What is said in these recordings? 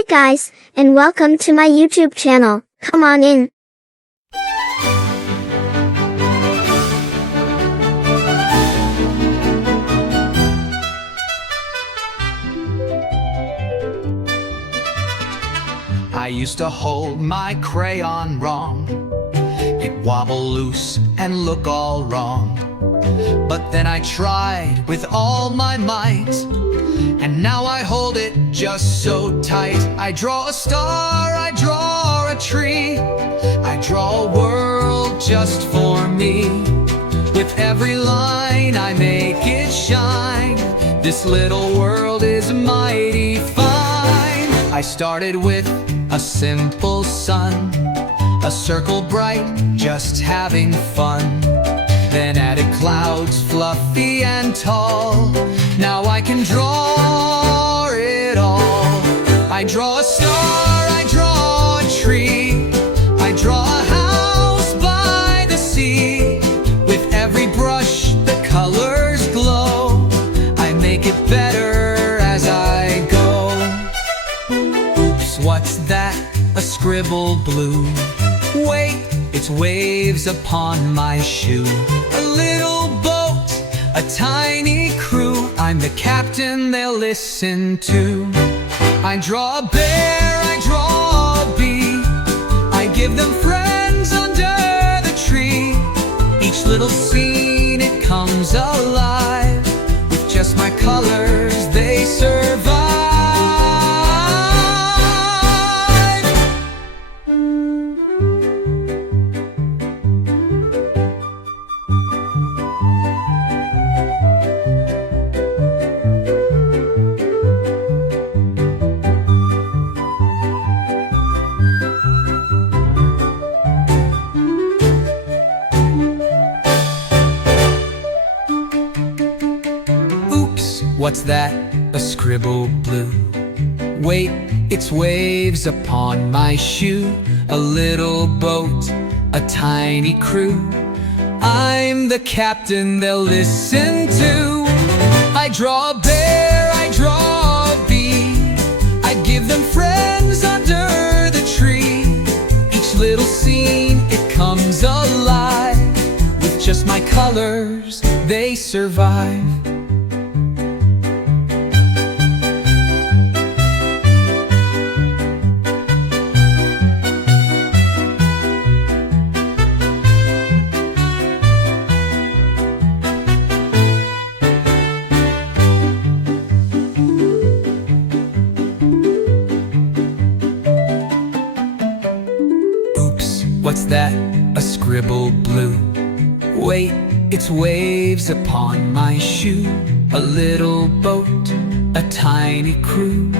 Hi guys, and welcome to my YouTube channel. Come on in. I used to hold my crayon wrong. It'd wobble loose and look all wrong. But then I tried with all my might, and now I hold it just so tight. I draw a star, I draw a tree, I draw a world just for me. With every line I make it shine. This little world is mighty fine. I started with a simple sun, a circle bright, just having fun. Then added clouds fluffy and tall. Now I can draw it all. I draw a star, I draw a tree, I draw a house by the sea. With every brush the colors glow. I make it better as I go. Oops, what's that? A scribble blue. Wait, it's waves upon my shoe. A little boat, a tiny crew. I'm the captain they'll listen to. I draw a bear, I draw a bee, I give them friends under the tree. Each little scene, it comes alive. With just my colors, they survive. What's that? A scribble blue. Wait, it's waves upon my shoe. A little boat, a tiny crew. I'm the captain they'll listen to. I draw a bear, I draw a bee, I give them friends under the tree. Each little scene, it comes alive. With just my colors, they survive. What's that? A scribble blue. Wait, it's waves upon my shoe. A little boat, a tiny crew.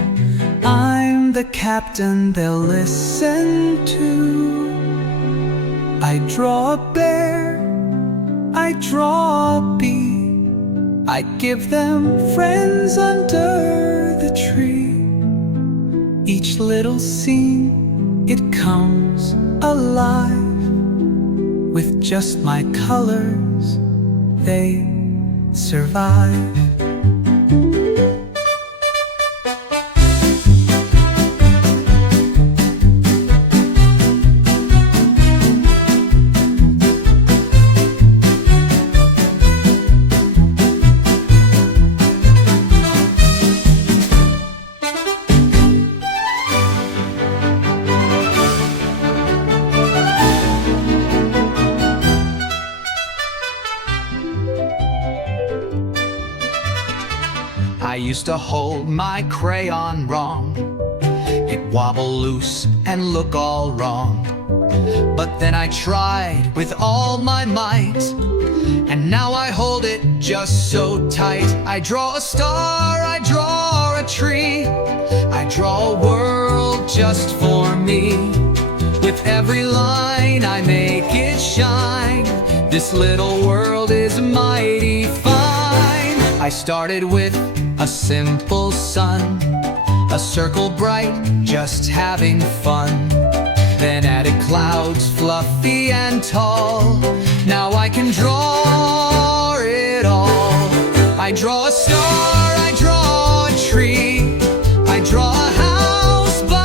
I'm the captain they'll listen to. I draw a bear, I draw a bee, I give them friends under the tree. Each little scene, it comes alive. With just my colors, they survive. I used to hold my crayon wrong. It'd wobble loose and look all wrong. But then I tried with all my might, and now I hold it just so tight. I draw a star, I draw a tree, I draw a world just for me. With every line I make it shine. This little world is mighty fine. I started with a simple sun, a circle bright, just having fun. Then added clouds fluffy and tall. Now I can draw it all. I draw a star, I draw a tree, I draw a house by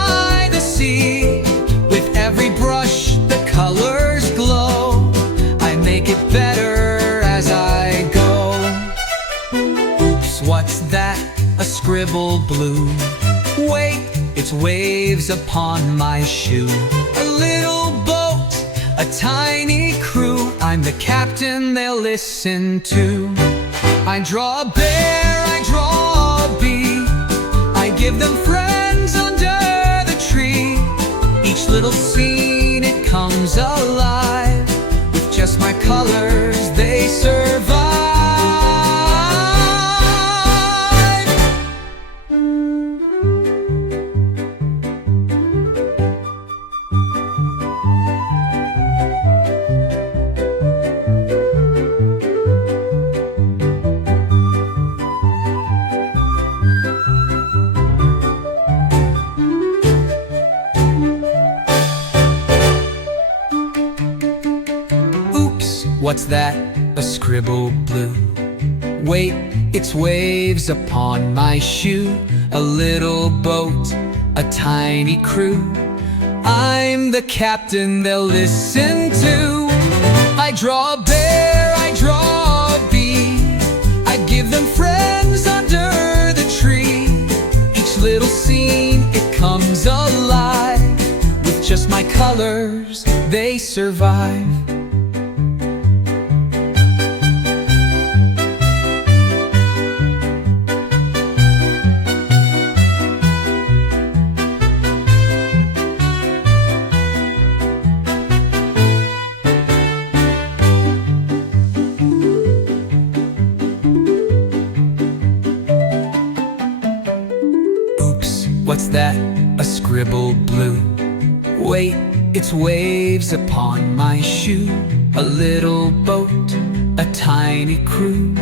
scribble blue. Wait, it's waves upon my shoe. A little boat, a tiny crew. I'm the captain they'll listen to. I draw a bear, I draw a bee. I give them friends under the tree. Each little scene, it comes alive. With just my colors, they survive. What's that? A scribble blue. Wait, it's waves upon my shoe. A little boat, a tiny crew. I'm the captain they'll listen to. I draw a bear, I draw a bee. I give them friends under the tree. Each little scene, it comes alive. With just my colors, they survive. What's that? A scribble blue. Wait, it's waves upon my shoe. A little boat, a tiny crew.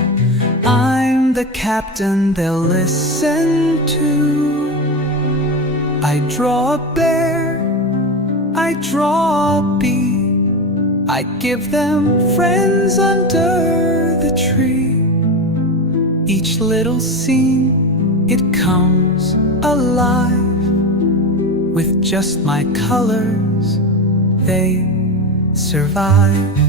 I'm the captain they'll listen to. I draw a bear, I draw a bee. I give them friends under the tree. Each little scene, it comes alive. With just my colors, they survive.